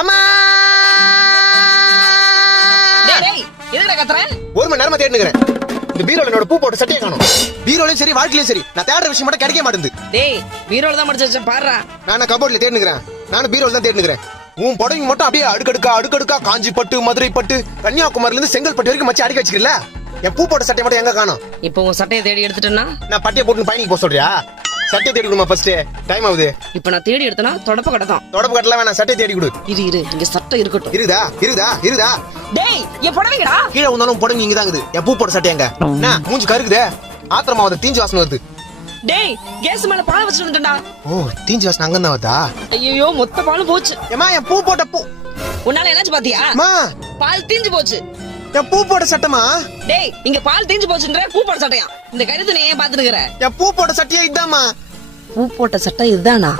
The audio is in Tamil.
அம்மா எதுக்குடா கத்துற? 1 மணி நேரமா தேடினுக்கிறேன். இந்த பீரோல என்னோட பூ போட்ட சட்டையை காணோம். பீரோலயும் சரி வாழ்க்கையிலும் சரி நான் தேடுற விஷயம் மட்டும் கிடைக்க மாட்டேங்குது. டேய் பீரோல தான் மடிச்சு வச்சேன் பாருடா. நான் கபோர்ட்ல தேடினுக்கிறேன். நானும் பீரோல தான் தேடினுக்கிறேன். உன் புடவை மட்டும் அப்படியே அடுக்கடுக்கா காஞ்சி பட்டு, மதுரை பட்டு, கன்னியாகுமரில இருந்து செங்கல்பட்டு வரைக்கும் மச்சி அடிக்க வச்சிருக்கல. என் பூ போட்ட சட்டை மட்டும் எங்க காணோம்? இப்போ உன் சட்டையை தேடி எடுத்துட்டேன்னா நான் பட்டையை போட்டு பயணிக்கு போக சொல்றியா? சட்டையை தேடி கொடுமா ஃபர்ஸ்ட். டைம் ஆகுது. இப்போ நான் தேடி எடுத்தனா தொடப்ப கடதான். தொடப்பு கட்டல வேணாம், சட்டையை தேடி கொடு. இரு இங்க சட்டை இருக்கட்டும். இருக்குதா? டேய் என் புடவைங்கடா. கீழே வந்தாலும் புடவை இங்க தான் இருக்குது. என் பூ போட்ட சட்டை எங்க? என்ன மூஞ்சி கருக்குதே? ஆத்திரமா வந்து தீஞ்சு வாசனை வருது. டேய் கேஸ் மேல பால் வச்சிட்டு வந்துட்டா. ஓ தீஞ்சு வாசனை அங்க தான் வருதா? ஐயோ மொத்த பாலும் போச்சு. ஏமா என் பூ போட்ட பூ உன்னால என்னாச்சு பாத்தியா? அம்மா பால் தீஞ்சு போச்சு. என் பூ போட்ட சட்டமா? டேய் இங்க பால் தீஞ்சு போச்சுன்ற பூ போட்ட சட்டையா? இந்த கருத்து நீ ஏன் பாத்துட்டு இருக்கற? என் பூ போட்ட சட்டையே இதாமா. பூ போட்ட சட்டை இதுதானா?